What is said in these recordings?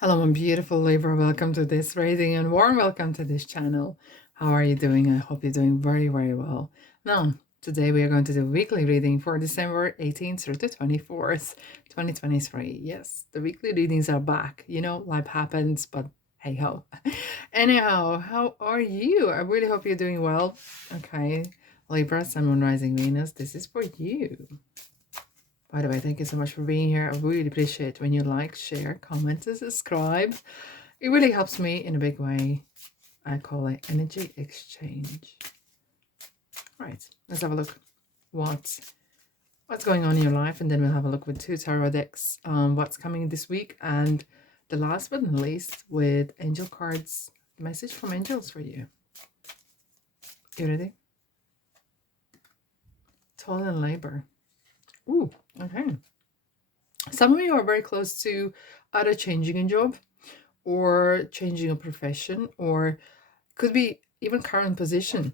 Hello, my beautiful Libra. Welcome to this reading and warm welcome to this channel. How are you doing? I hope you're doing very, very well. Now, today we are going to do a weekly reading for December 18th through the 24th, 2023. Yes, the weekly readings are back. You know, life happens, but hey ho. Anyhow, how are you? I really hope you're doing well. Okay, Libra, Sun, Moon, Rising, Venus, this is for you. By the way, thank you so much for being here. I really appreciate when you like, share, comment, and subscribe. It really helps me in a big way. I call it energy exchange. All right, let's have a look what's going on in your life, and then we'll have a look with two tarot decks, what's coming this week, and the last but not least with angel cards, message from angels for you. You ready? Toil and labor. Ooh, okay. Some of you are very close to either changing a job or changing a profession, or could be even current position.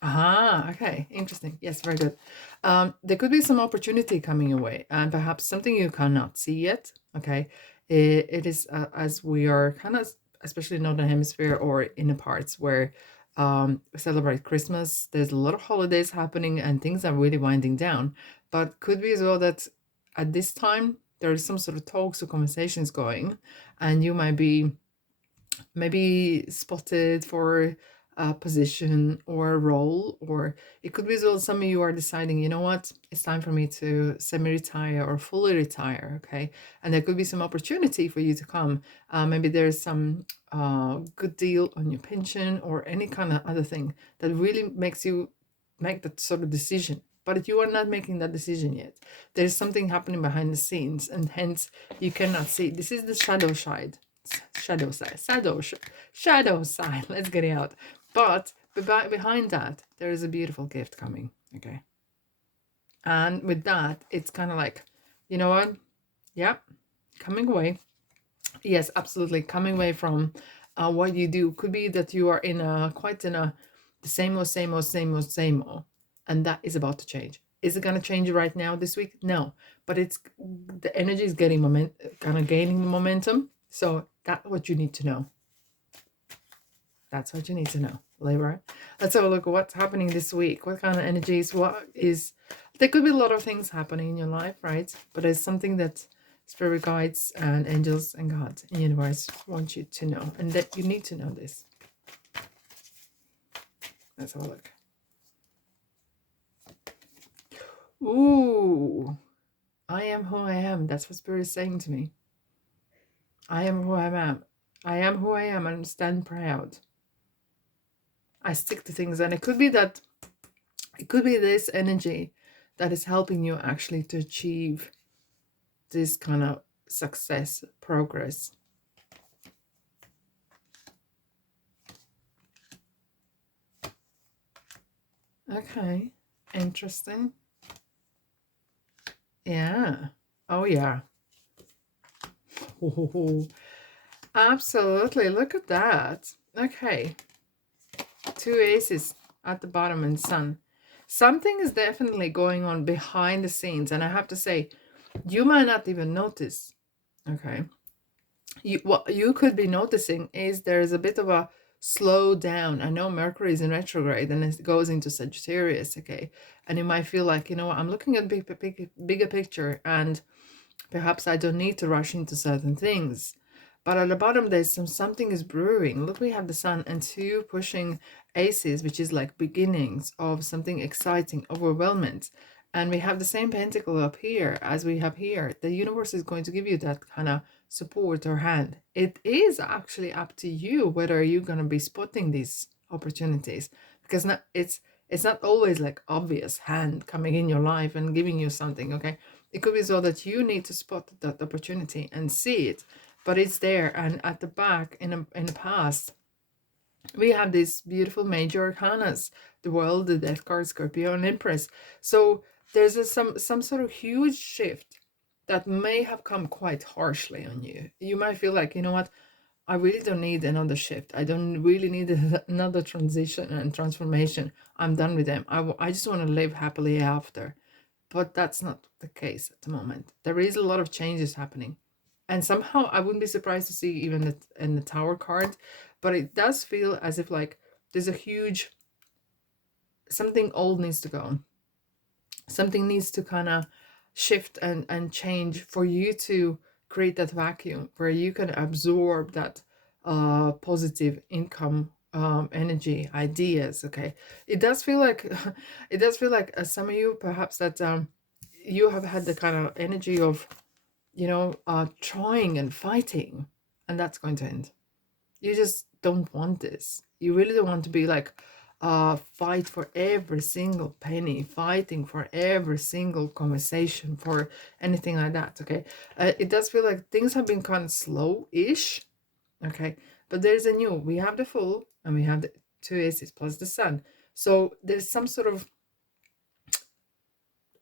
Ah, okay, interesting. Yes, very good. There could be some opportunity coming your way, and perhaps something you cannot see yet. Okay, it is as we are kind of, especially in Northern Hemisphere or in the parts where we celebrate Christmas. There's a lot of holidays happening, and things are really winding down. But could be as well that at this time there is some sort of talks or conversations going, and you might be maybe spotted for a position or a role, or it could be as well some of you are deciding, you know what, it's time for me to semi-retire or fully retire. Okay, and there could be some opportunity for you to come. Maybe there's some good deal on your pension or any kind of other thing that really makes you make that sort of decision, but you are not making that decision yet. There's something happening behind the scenes, and hence you cannot see. This is the shadow side. Shadow side. Let's get it out. But behind that, there is a beautiful gift coming. Okay, and with that, it's kind of like, you know what? Yeah, coming away. Yes, absolutely, coming away from what you do. Could be that you are in a quite in a the same old, same old, same old, same old, and that is about to change. Is it going to change right now this week? No, but it's the energy is getting kind of gaining the momentum. So that's what you need to know. That's what you need to know, Libra. Let's have a look at what's happening this week. What kind of energies? There could be a lot of things happening in your life, right? But there's something that spirit guides and angels and God and universe want you to know, and that you need to know this. Let's have a look. Ooh, I am who I am. That's what spirit is saying to me. I am who I am. I am who I am and stand proud. I stick to things, and it could be that it could be this energy that is helping you actually to achieve this kind of success, progress. Okay, interesting. Yeah. Oh, yeah. Oh, absolutely. Look at that. Okay. Two aces at the bottom and sun. Something is definitely going on behind the scenes, and I have to say, you might not even notice. Okay. What you could be noticing is there's a bit of a slow down. I know Mercury is in retrograde and it goes into Sagittarius, okay? And you might feel like, you know what, I'm looking at bigger picture, and perhaps I don't need to rush into certain things. But at the bottom, there's something is brewing. Look, we have the sun and two pushing aces, which is like beginnings of something exciting, overwhelming. And we have the same pentacle up here as we have here. The universe is going to give you that kind of support or hand. It is actually up to you whether you're going to be spotting these opportunities, because it's not always like obvious hand coming in your life and giving you something. Okay, it could be so that you need to spot that opportunity and see it, but it's there. And at the back, in the past, we have these beautiful major arcanas: the World, the Death card, Scorpio, and Empress. So there's some sort of huge shift that may have come quite harshly on you. You might feel like, you know what, I really don't need another shift. I don't really need another transition and transformation. I'm done with them. I just want to live happily after. But that's not the case at the moment. There is a lot of changes happening. And somehow I wouldn't be surprised to see even in the Tower card, but it does feel as if like there's a huge, something old needs to go. Something needs to kind of shift and change for you to create that vacuum where you can absorb that positive income, energy, ideas. Okay, it does feel like it does feel like some of you perhaps that you have had the kind of energy of, trying and fighting, and that's going to end. You just don't want this. You really don't want to be like fight for every single penny, fighting for every single conversation, for anything like that. Okay, it does feel like things have been kind of slow-ish. Okay, but there's a new. We have the Fool and we have the two aces plus the Sun. So there's some sort of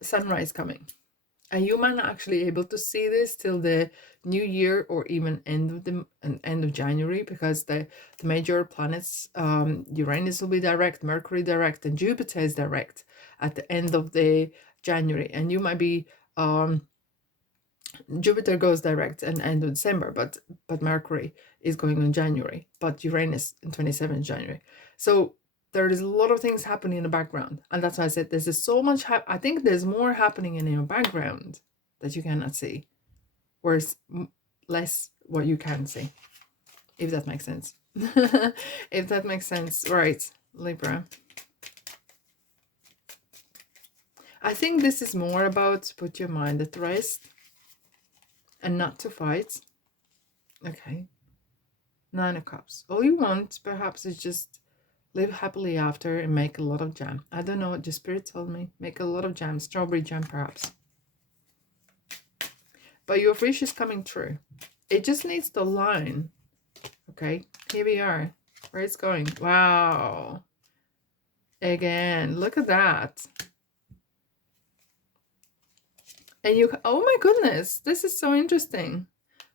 sunrise coming. And you might not actually able to see this till the new year or even end of January, because the major planets, Uranus will be direct, Mercury direct, and Jupiter is direct at the end of the January. And you might be Jupiter goes direct and end of December, but Mercury is going on January, but Uranus in 27th January. So there is a lot of things happening in the background, and that's why I said there's so much. I think there's more happening in your background that you cannot see, whereas less what you can see. If that makes sense. If that makes sense, right, Libra. I think this is more about put your mind at rest and not to fight. Okay. 9 of Cups. All you want, perhaps, is just live happily after and make a lot of jam. I don't know what the spirit told me. Make a lot of jam. Strawberry jam, perhaps. But your wish is coming true. It just needs to align. Okay. Here we are. Where it's going. Wow. Again. Look at that. And you... Oh my goodness. This is so interesting.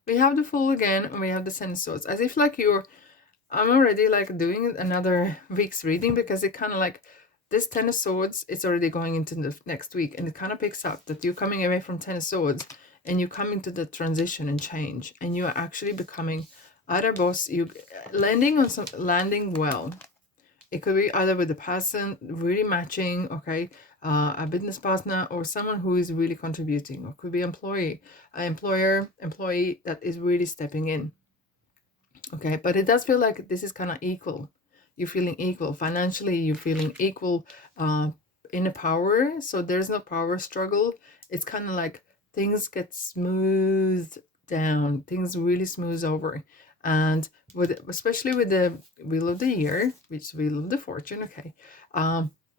We have the Fool again, and we have the Ten of Swords. As if like you're... I'm already like doing another week's reading, because it kind of like this Ten of Swords, it's already going into the next week, and it kind of picks up that you're coming away from Ten of Swords and you come into the transition and change, and you are actually becoming either boss, you landing well. It could be either with a person really matching, okay, a business partner, or someone who is really contributing, or could be employee, employee that is really stepping in. Okay, but it does feel like this is kind of equal. You're feeling equal financially, you're feeling equal in the power. So there's no power struggle. It's kind of like things get smoothed down, things really smooth over. And especially with the Wheel of the Year, which Wheel of the Fortune, okay,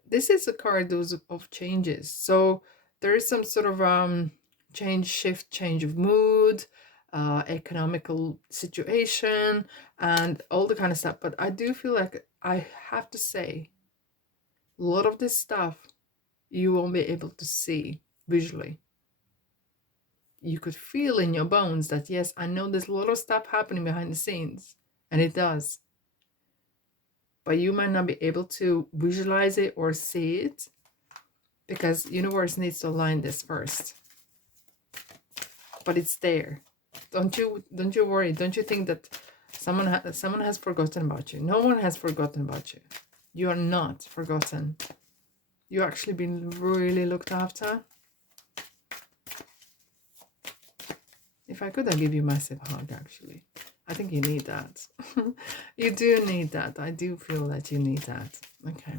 this is a card of changes. So there is some sort of change of mood, economical situation, and all the kind of stuff. But I do feel like I have to say, a lot of this stuff you won't be able to see visually. You could feel in your bones that, yes, I know there's a lot of stuff happening behind the scenes, and it does. But you might not be able to visualize it or see it, because universe needs to align this first. But it's there. Don't you worry. Don't you think that someone has forgotten about you? No one has forgotten about you. You are not forgotten. You're actually been really looked after. If I could, I'd give you a massive hug, actually. I think you need that. You do need that. I do feel that you need that. Okay.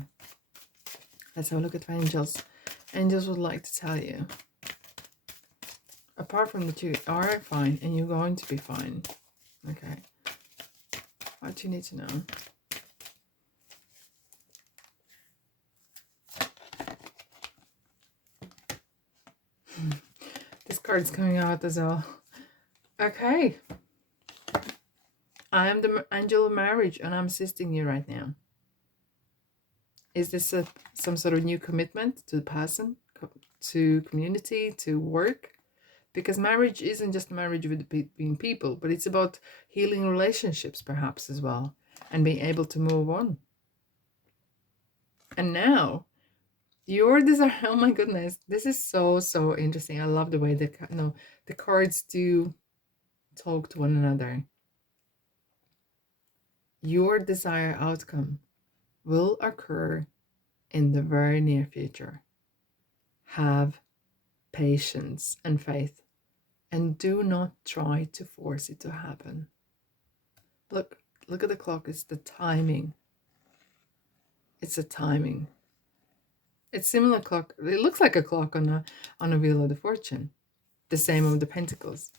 Let's have a look at the angels. Angels would like to tell you, apart from that you are fine and you're going to be fine. Okay. What do you need to know? This card's coming out as well. Okay. I am the angel of marriage, and I'm assisting you right now. Is this some sort of new commitment to the person, to community, to work? Because marriage isn't just marriage between people, but it's about healing relationships perhaps as well, and being able to move on. And now, your desire, oh my goodness, this is so interesting. I love the way the cards do talk to one another. Your desired outcome will occur in the very near future. Have patience and faith, and do not try to force it to happen. Look at the clock. It's the timing. It's the timing. It's similar clock. It looks like a clock on a wheel of the fortune. The same of the pentacles.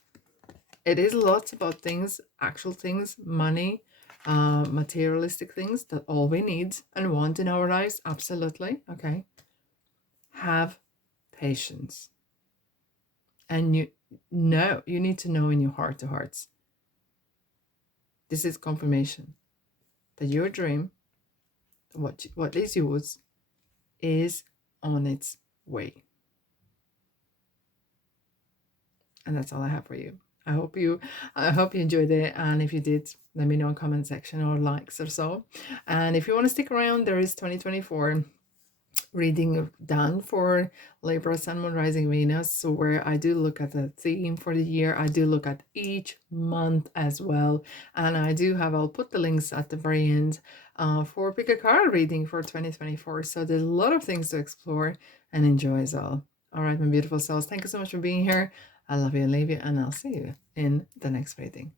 It is lots about things, actual things, money, materialistic things that all we need and want in our lives. Absolutely. Okay. Have patience. And you need to know in your heart to hearts. This is confirmation that your dream, what is yours, is on its way. And that's all I have for you. I hope you enjoyed it, and if you did, let me know in comment section or likes or so. And if you want to stick around, there is 2024 reading done for Libra, Sun, Moon, Rising, Venus. So where I do look at the theme for the year, I do look at each month as well, and I'll put the links at the very end for pick a card reading for 2024. So there's a lot of things to explore and enjoy as well. All right, my beautiful souls, thank you so much for being here. I love you and leave you, and I'll see you in the next reading.